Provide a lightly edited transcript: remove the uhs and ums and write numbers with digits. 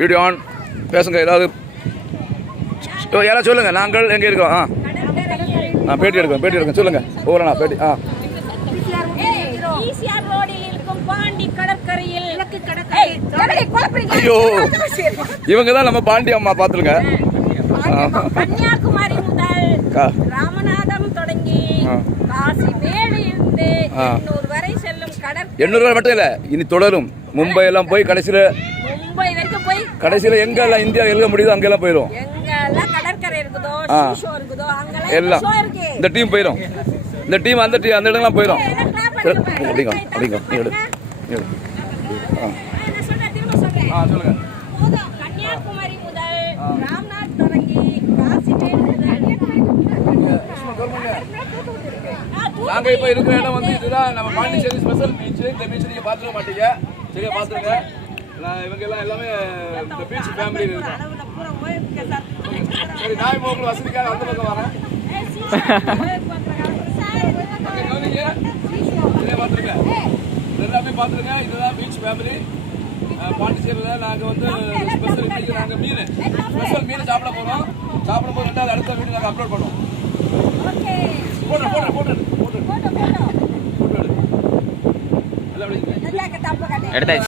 Video on பேசுங்க. ஏதாவது யாராவது சொல்லுங்கள். நாங்கள் எங்கே இருக்கோம்? பேட்டி எடுக்கோம் சொல்லுங்கள். ஓகேண்ணா பேட்டி. ஐயோ, இவங்க தான் நம்ம பாண்டி அம்மா. பார்த்துருங்க. கன்னியாகுமரி முதல் ராமநாதம் தொடங்கி காசிமேடு இருந்து 800 வரை செல்லும் கடற்கரை. 800 வரை மட்டும் இல்லை, இனி தொடரும். மும்பை எல்லாம் போய் கடைசியில் மும்பை வரைக்கும் போய் கடைசியில் எங்கெல்லாம் இந்தியா எழுத முடியுதோ அங்கெல்லாம் போயிடும். எங்கெல்லாம் கடற்கரை இருக்குதோ ஷோ இருக்குதோ அங்கெல்லாம் எல்லாம் இந்த டீம் போயிடும். இந்த டீம் அந்த இடம்லாம் போயிடும். அப்படிங்க சொல்லுங்க. கன்னியாகுமரி முதல் ராம்நாத் தொடங்கி காசிமேடு நாங்க இப்ப இருக்கிற இடம் வந்து இதுதான் நம்ம பாண்டிச்சேரி ஸ்பெஷல் பீச். இந்த பீச் நீங்க பாத்துக்க மாட்டீங்க. சரியா பாத்துருங்க. இவங்க எல்லாம் எல்லாமே இந்த பீச் ஃபேமிலி இருக்கு. சரி, நான் உங்களுக்கு வசதிக்காக அந்த பக்கம் வரேன். பாத்துருங்க, எல்லாமே பாத்துருங்க. இதுதான் பீச் ஃபேமிலி. பாண்டிச்சேரியில் நாங்கள் வந்து ஸ்பெஷல் இன்னைக்கு நாங்கள் ஸ்பெஷல் மீன் சாப்பிட போகிறோம். சாப்பிடும்போது ரெண்டாவது அடுத்த வீடியோ நாங்கள் அப்லோட் பண்ணுவோம். போட்டு எல்லாம்